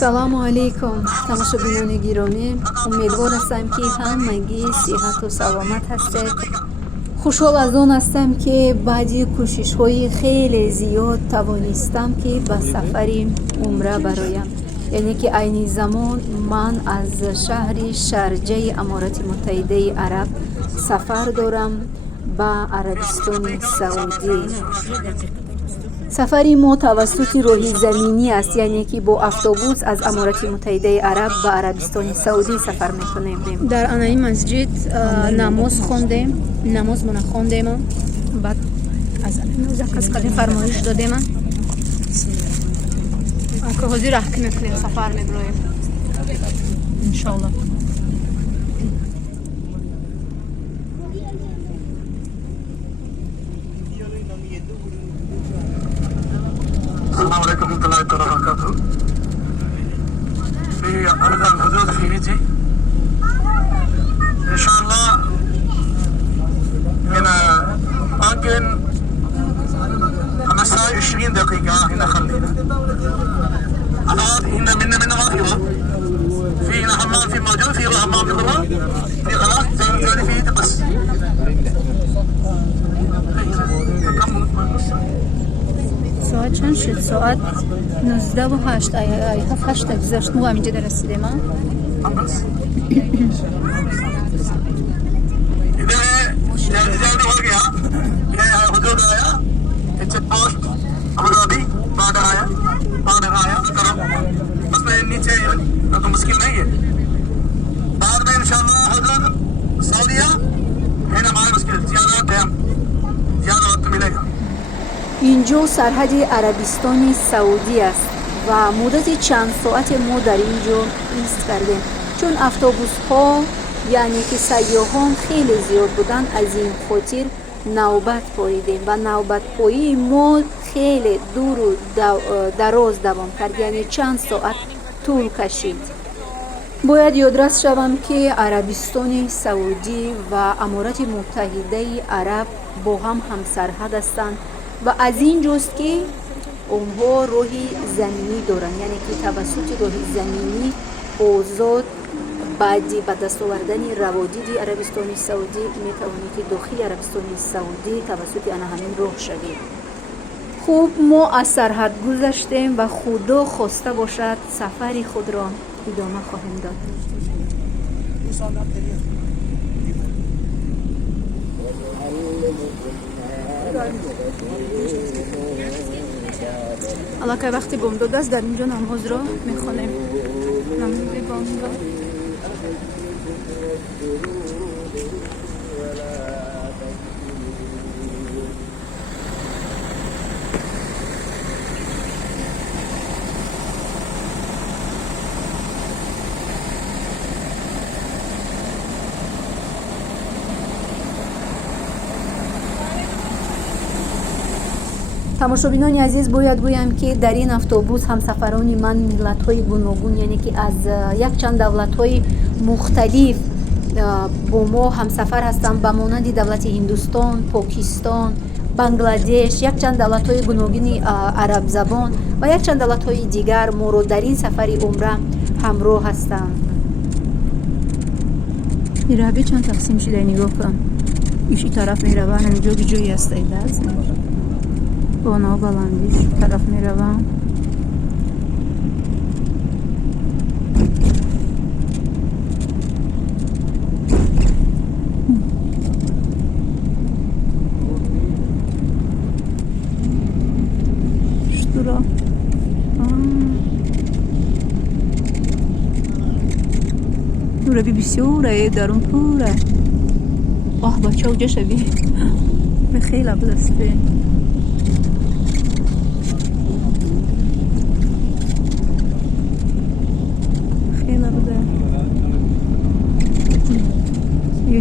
салому алейкум тамошобинони гиромӣ, умедвор ҳастам ки ҳамагӣ сиҳату саломат ҳастед. хушҳол аз он ҳастам ки баъди кӯшишҳои хеле зиёд тавонистам ки ба сафари умра бароям. яъне ки айни замон ман аз шаҳри шарҷаи аморати муттаҳидаи араб сафар дорам ба Арабистони Саудӣ. сафари мо тавассути роҳи заминӣ аст, яъне ки бо автобус аз аморати муттаҳидаи араб ба Арабистони Саудӣ сафар мекунем. дар анаи масҷид намоз хондем, намозмона хондем, баъд аз қадим фармоиш додем ки ҳозир раҳкӣ мекунем, сафар мебароем иншоалло. السلام عليكم ورحمة الله تعالى وبركاته. في أرض الحدود في نيجي إن شاء الله هنا ممكن 15-20 دقيقة هنا خلينا. الآن هنا من ما في هنا حمام في موجود، في حمام في جوا، في خلاص زي في بس. ساعت چند شد؟ ساعت 19:08. ای 7-8 گذشت. ما همینجا رسیدیم. जल्दी हो गया, ये हुदूद आया, check post Abu Dhabi border आया तरफ, उसमें नीचे तो मुश्किल नहीं है। बाद में इंशाल्लाह हुदूद सऊदीया है ना, हमारा मुश्किल ज्यादा टाइम ज्यादा वक्त मिलेगा। اینجا سرحد عربستان سعودی است و مدت چند ساعت ما در اینجا ایست کردیم، چون اتوبوس ها یعنی که سیاحان خیلی زیاد بودن، از این خاطر نوبت پاییدیم و نوبت پایی ما خیلی دور و دراز دوام کرد، یعنی چند ساعت طول کشید. باید یادرس شوم که عربستان سعودی و امارات متحده عرب با هم همسرحد هستند و از این جاست که اونها راه زمینی دارند، یعنی که توسط راه زمینی آزاد بعدی به دست آوردن روادید عربستان سعودی میتوانید که داخل عربستان سعودی توسط آن همین راه شوید. خوب، ما از سرحد گذشتیم و خدا خواسته باشد سفر خود را ادامه خواهیم داد. الان وقتی بامداد است، در اینجا نماز را میخوانیم. نماز بامداد. тамошобинони азиз, бояд гӯям ки дар ин автобус ҳамсафарони ман миллатҳои гуногун, яъне ки аз якчанд давлатҳои мухталиф бо мо ҳамсафар ҳастанд, ба монанди давлати Ҳиндустон, Покистон, Бангладеш, якчанд давлатҳои гуногуни арабзабон ва якчанд давлатҳои дигар моро дар ин сафари умра ҳамроҳ ҳастанд. раҳби чанд тақсим шуда, нигоҳ кун. иши тараф мераванд, инҷо ҷои ҳастаида аст. بانا بلندیش طرف می روم. شتورا دوره بی بسیاره درون پوره. بچه اوجه شبیه خیلی بلسته.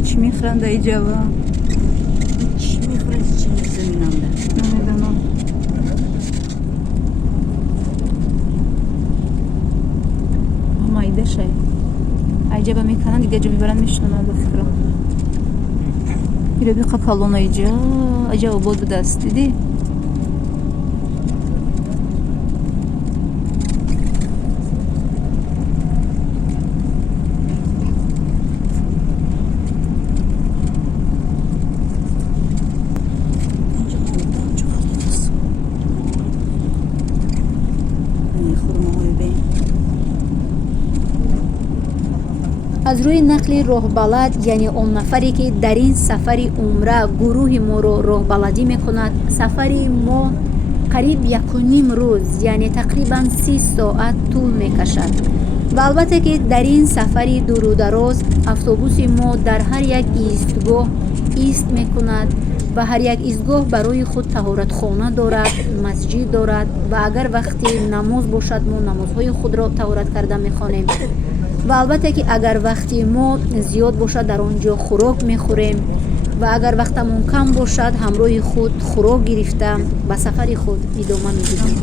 چی میخورن در اینجا؟ چی میخورن؟ چی زمینم ده؟ نمیدونم. مایده شه عجبه میکنن دیگه، جا میبرن میشنن به فکرم. میره بیقا کالون اینجا عجبه بود دست دیدی؟ аз рӯи нақли роҳбалад, яъне он нафаре ки дар ин сафари умра гурӯҳи моро роҳбаладӣ мекунад, сафари мо қариб 1.5 рӯз, яъне тақрибан 30 соат тӯл мекашад. ва албатта ки дар ин сафари дуру дароз автобуси мо дар ҳар як истгоҳ ист мекунад ва ҳар як истгоҳ барои худ таҳоратхона дорад, масҷид дорад ва агар вақти намоз бошад мо намозҳои худро таҳорат карда мехонем. ва албатта ки агар вақти мо зиёд бошад дар он ҷо хӯрок мехӯрем ва агар вақтамон кам бошад ҳамроҳи худ хӯрок гирифта ба сафари худ идома медиҳем.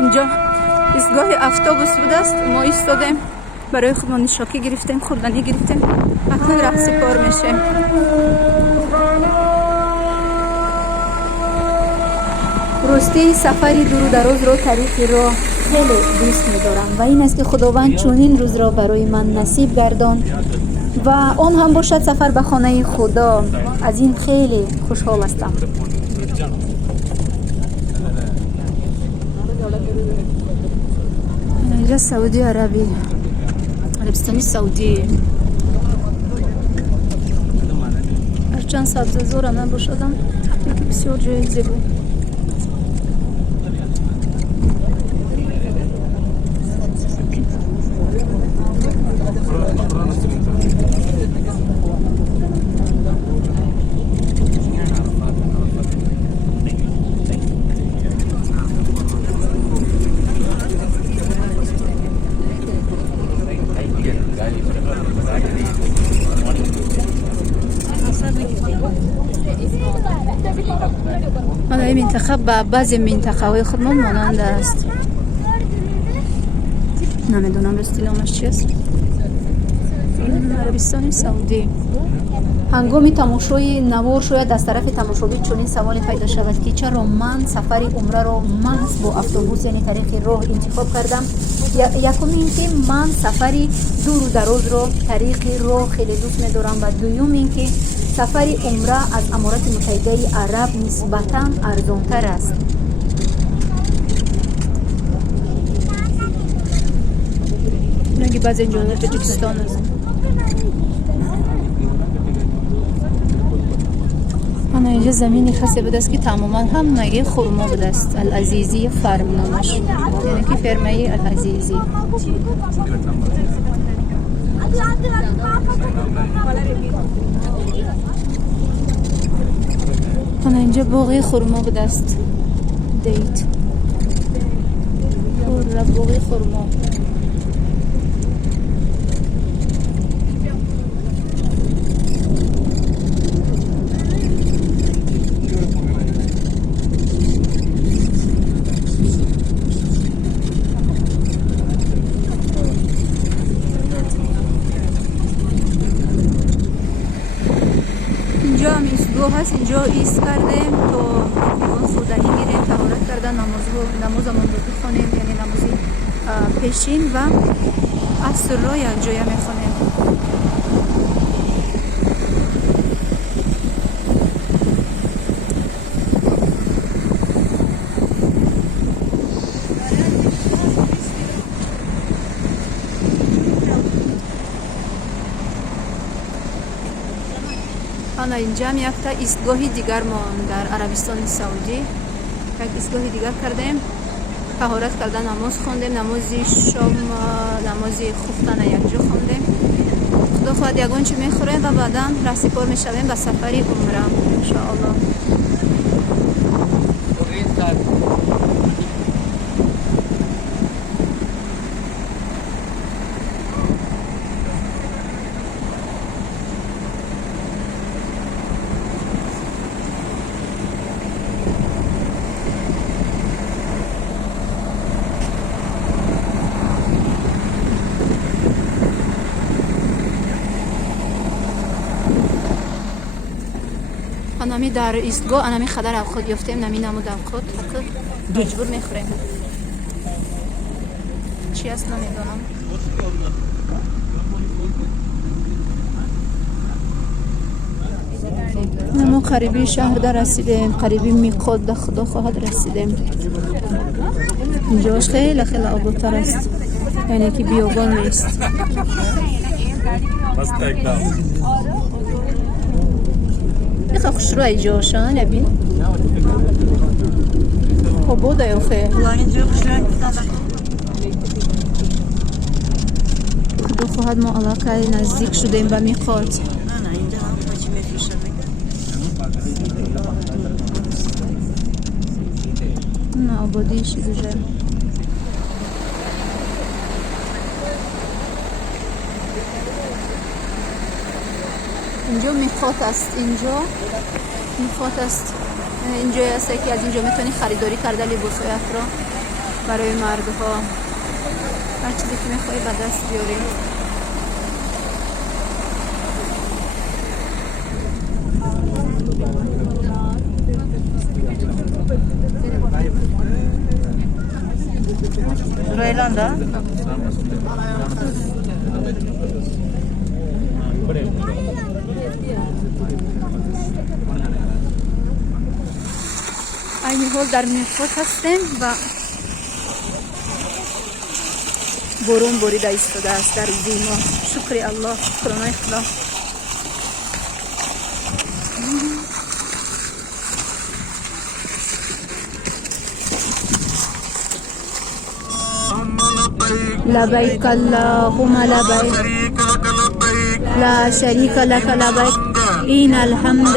اینجا ایستگاه автобус будааст. мо истодем, барои худмон нишокӣ гирифтем, хӯрданӣ гирифтем, акнун раҳсипор мешем. ростии сафари дуру дарозро, тариқи роҳ хеле дӯст медорам ва ин аст ки худованд чунин рӯзро барои ман насиб гардон ва он ҳам бошад сафар ба хонаи худо. аз ин хеле хушҳол ҳастам. اینجا سعودی عربی، عربستانی سعودی. هرچند سبززار هم نباشدم، تقریبا بسیار جای زیبا. این منطقه با بعضی منطقه‌های خودمان مانند است. نمیدونم رستیلامش چی است. عربستان سعودی. هنگام تماشای نوار شاید از طرف تماشاگر چنین سوالی پیدا شود که چرا من سفری عمره را محض با اتوبوس یعنی طریق راه انتخاب کردم. یکم اینکه من سفری دور و دراز را طریق راه خیلی دوست می‌دارم و دوم اینکه سفری عمره از امارات متحده عرب نسبتاً ارزان‌تر است. نگی بعضی جاهای تاجیکستان است. انا اینجا زمینی خاصی بوده است که تماما هم نگه خرما بوده است. العزیزی فرم نامش، یعنی که فرمای العزیزی. انا اینجا باغی خرما بوده است. دیت اور باغی خرما. اینجا هم ایستگاه هست. اینجا ایست کردیم تا لیوان خودنی گیریم، طهارت کردن، نمازمون رو بخونیم، یعنی نماز پیشین و عصر را یک جای میخونیم. حالا اینجا هم یکتا ایستگاهی دیگر ما در عربستان سعودی یک ایستگاهی دیگر کردیم، طهارت کردن، نماز خوندیم، نماز شام، نماز خفتن یک جا خوندیم. خدا خواهد یگان چی میخوریم و بعدا رهسپار میشویم به سفری عمره انشاءالله. نمی در ایستگاه نمی خدر اوقات یافتیم، نمی نمود اوقات حق مجبور میخوریم. چی است نمیدونم. ما قریبی شهر در رسیدیم، قریبی میقات در خدا خواهد رسیدیم. اینجاش خیلی خیلی آبادتر است، یعنی که بیابان نیست. یخه خوش رو ایجاش ها نبین آباده یا خیلی خدا خواهد ما علاقه نزدیک شدیم به میقات. نه آبادیشی دوشه اینجا میقات است. اینجا میقات است. اینجا است که از اینجا میتونی خریداری کرده لباسای افرا برای مردها، هر چیزی که میخوایی به دست بیاری. Roylanda. این حال در میقات هستیم و بارون باریده ایستاده است در زیما. شکر الله، شکرانه خدا. لبیک اللهم لبیک لا شریک لك لبیک این الحمد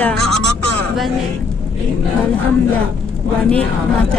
و الحمد و نعمت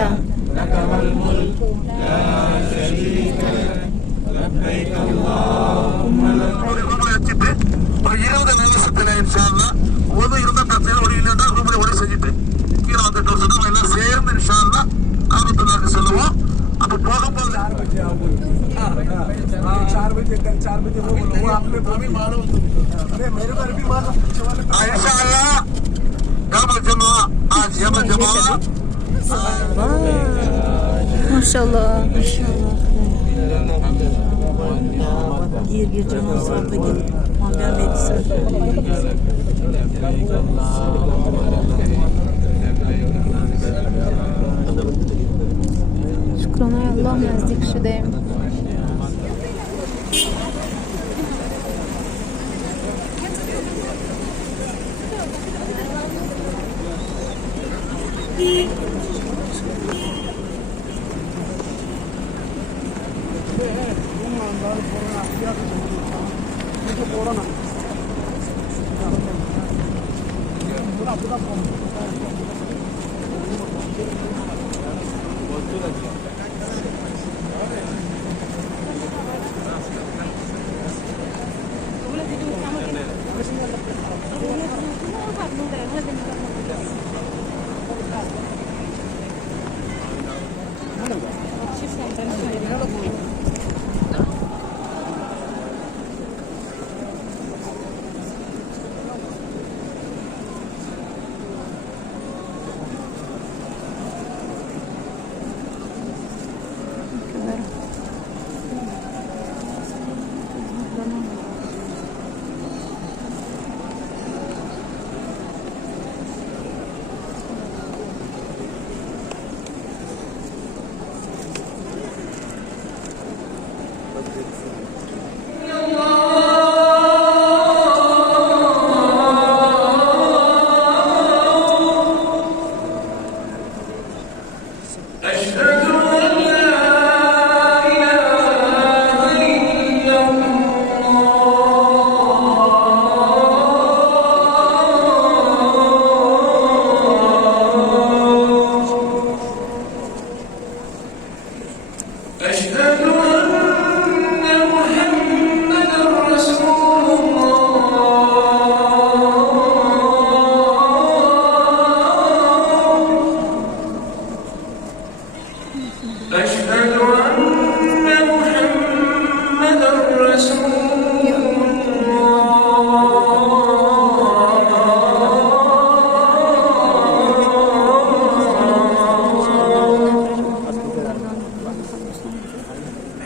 Maşallah. Gir camın saatte gir. Mandel medisi. Şükranay Allah nezdik şudayım.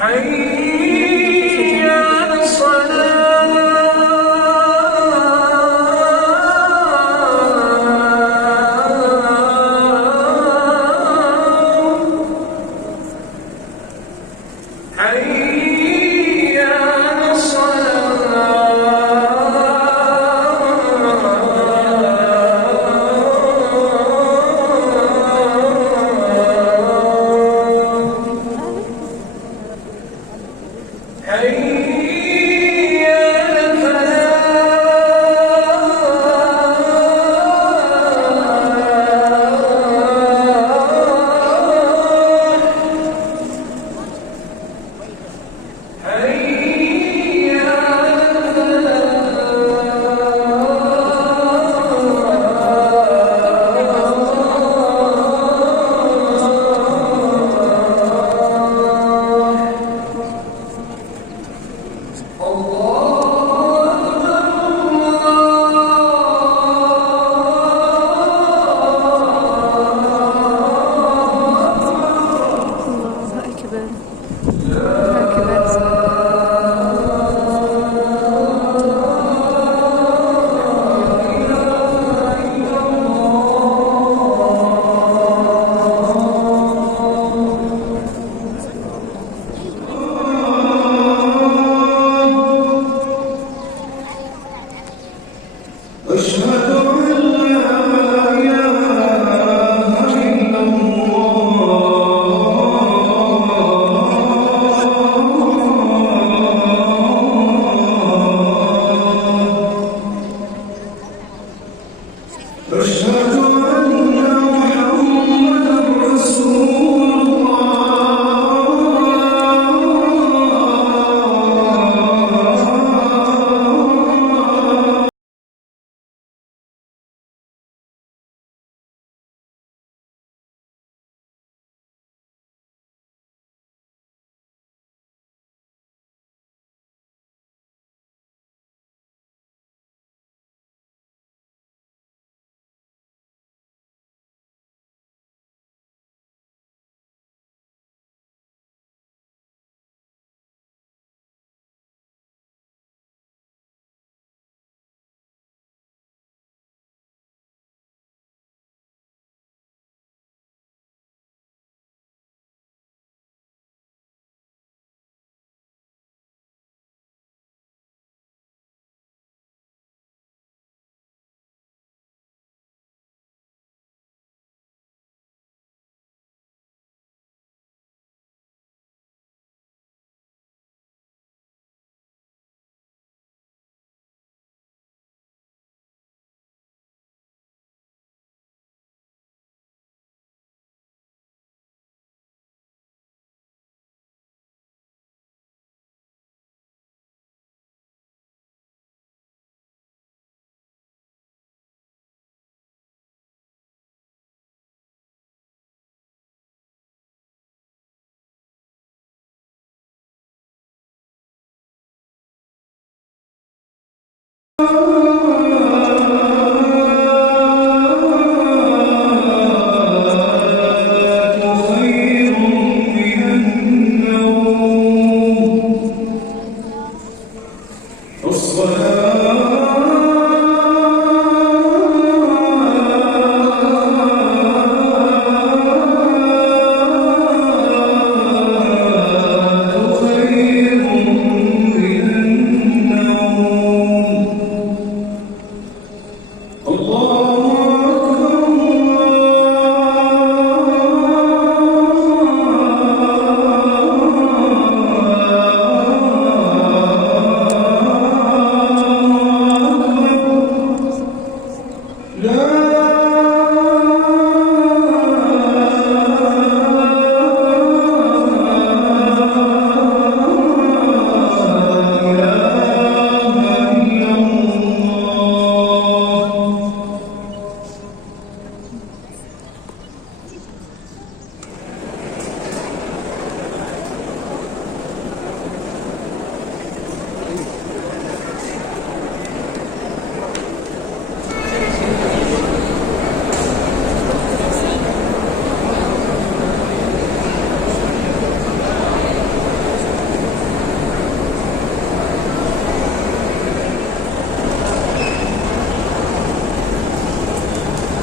حي على الصلاة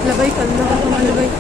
لبيك اللهم لبيك.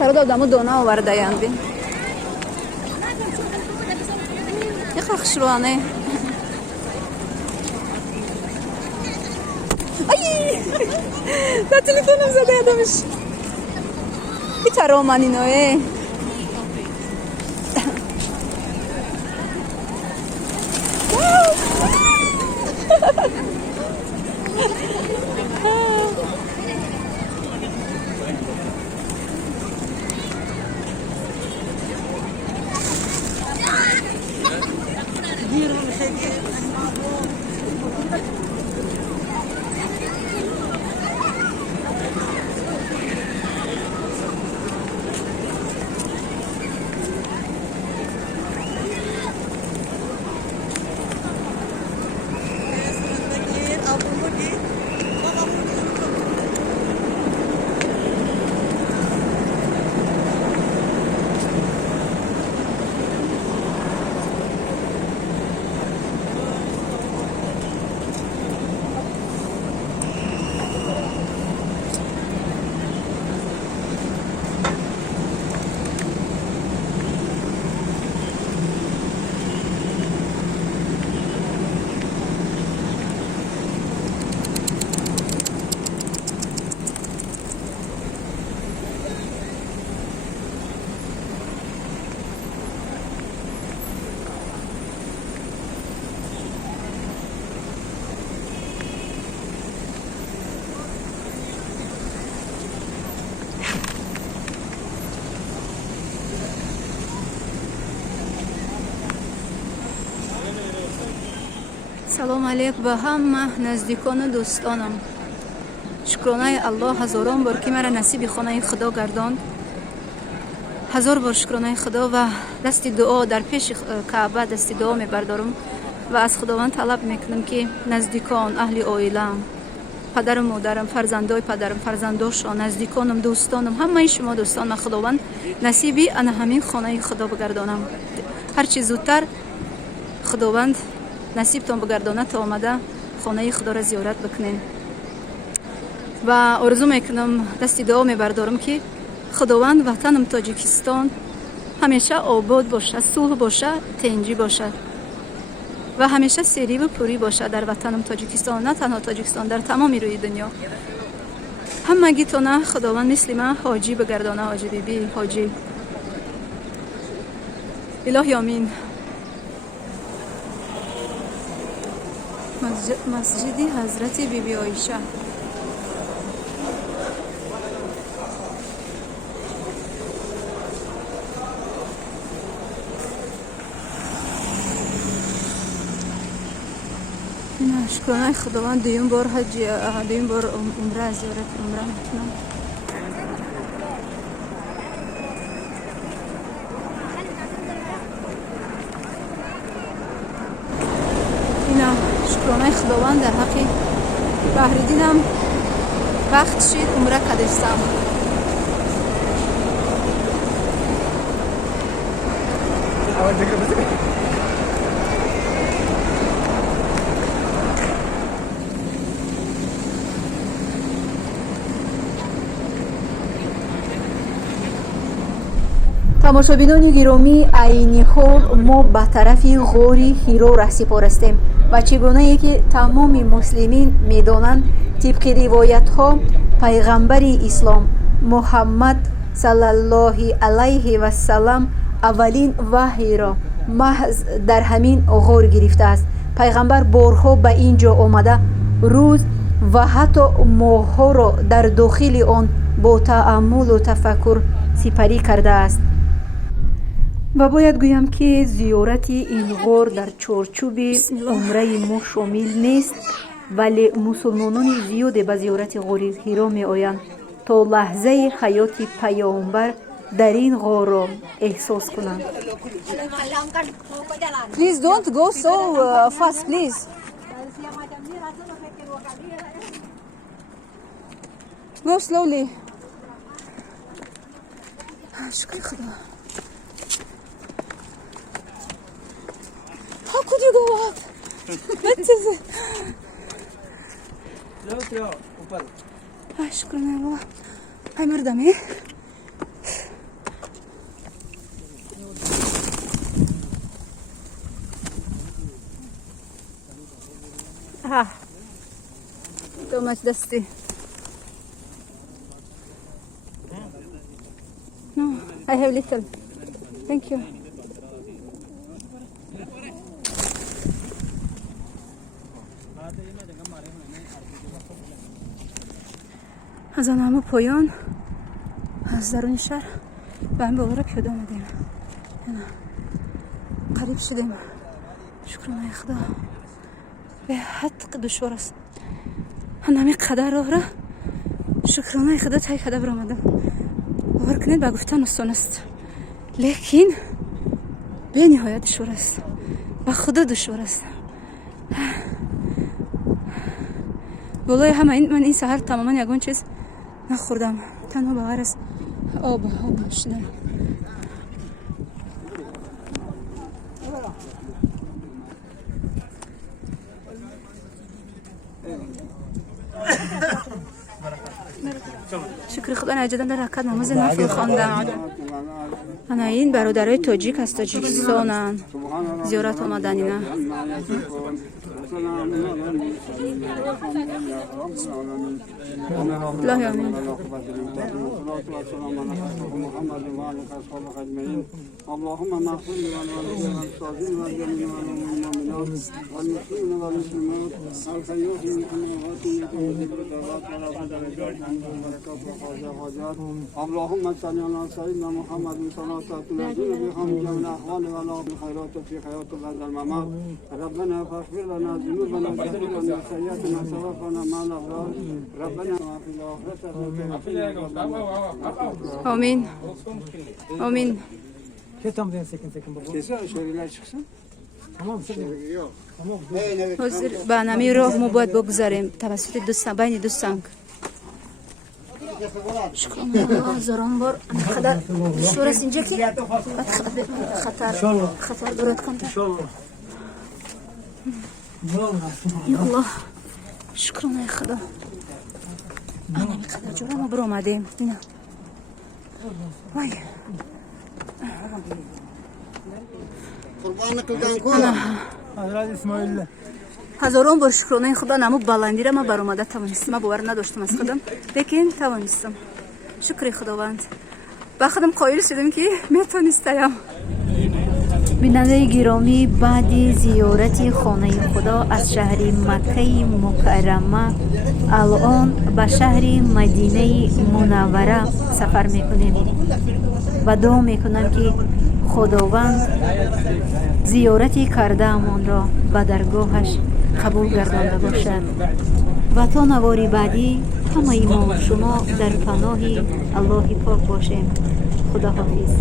سرد آدمو دانه آورده یم بین یه خخشروانه ای در تلفنم زده یادمش ای ترامانی نوه салом алейк ба ҳама наздикону дӯстонам. шукронаи аллоҳ ҳазорон бор ки мара насиби хонаи худо гардонд. ҳазор бор шукронаи худо ва дасти дуо дар пеши каъба дасти дуо мебардорам ва аз худованд талаб мекунам ки наздикон, аҳли оилам, падару модарам, фарзандои падарам, фарзандошон, наздиконам, дӯстонам, ҳамаи шумо дӯстон, ма худованд насиби ана ҳамин хонаи худо бигардонам. ҳарчи зудтар худованд насибтон бигардона то омада хонаи худоро зиёрат бикунем ва орзу мекунам, дасти дуо мебардорам ки худованд ватанам Тоҷикистон ҳамеша обод бошад, сулҳ бошад, тинҷӣ бошад ва ҳамеша сериву пурӣ бошад дар ватанам Тоҷикистон, на танҳо Тоҷикистон, дар тамоми рӯи дунё. ҳамагитона худованд мисли ман ҳоҷӣ бигардона, ҳоҷӣ биби, ҳоҷӣ. илоҳи амин. масҷиди ҳазрати биби Оиша. шукронаи худованд дуюм бор умра зиёрати умра мекунам. ина шукронаи худованд дар ҳаққи баҳриддинам вақт шид умра кардистам. тамошобинони гиромӣ, айни ҳол мо ба тарафи ғори ҳиро раҳсипор ҳастем ва чӣ гунае ки тамоми муслимин медонанд, тибқи ривоятҳо пайғамбари ислом муҳаммад саллаллоҳу алайҳи вассалам аввалин ваҳйро маҳз дар ҳамин ғор гирифтааст. пайғамбар борҳо ба ин ҷо омада рӯз ва ҳатто моҳҳоро дар дохили он бо таъаммулу тафаккур сипарӣ кардааст. ва бояд гӯям ки зиёрати ин ғор дар чорчӯби умраи мо шомил нест, вале мусулмонони зиёде ба зиёрати ғори ҳиро меоянд то лаҳзаи ҳаёти паёмбар дар ин ғорро эҳсос кунанд. Please don't go so fast, please. Go slowly. شکر خدا. How could you go up? شکر الله. های مردمی. Ah. So much dusty. No, I have little. Thank you. از آنها پایان از درون شهر و هم به اورا پیاده آمدیم. قریب شدیم. شکرانه خدا. به حد دشوار است. همین قدر راه را شکرانه خدا تای خدا برآمدم. باور کنید با گفتن آسان است، لیکن به نهایت دشوار است. با خدا دشوار است. والله همه من این سحر تماما یگان چیز نخوردم، تنها باور است آب نوشیدم. شکر خدا نجدم در رکعت نماز نفل خواندم. انا این برادرای تاجیک از تاجیکستان زیارت آمدن اینا. الله آمین. اللهم مغفر للمستضعفين والجميع والمسلمين والمسلمات الحيات اللهم صل على سيدنا محمد صلاه الله بهم جميع الاحوال ولا بالخيرات في حياه بعد الممات ربنا فاغفر لنا ذنوبنا وكفر عنا سيئاتنا وتوفنا مع الابرار ربنا في الاخره آمین آمین. Kes tam den sekin baba. Kesin şöyle çıksın. Tamam sekin. حاضر به نمی راه ما باید بگذاریم توسط دوستان بین دوستان. شکرانه الله هزاران بار قدر دشوار است اینجا که خطر دارد کنده. یا الله شکرانه خدا. نمی قدر جورا ما برو آمدیم. وای Kurbanlık kıldan koy. Hazreti İsmail. هزاران بار شکرانه خدا نمو بلندی را ما برآمده توانستم. ما باور نداشتم از خودم لیکن توانستم. شکر خداوند. با خودم قایل شدم که میتونستم. بیننده گرامی، بعد زیارت خانه خدا از شهر مکه مکرمه الان به شهر مدینه منوره سفر میکنیم و دعا میکنم که خداوند زیارتی کرده امان را به درگاهش قبول گردانده باشد و تا نواری بعدی همه ما شما در پناه الله پاک باشیم. خدا حافظ.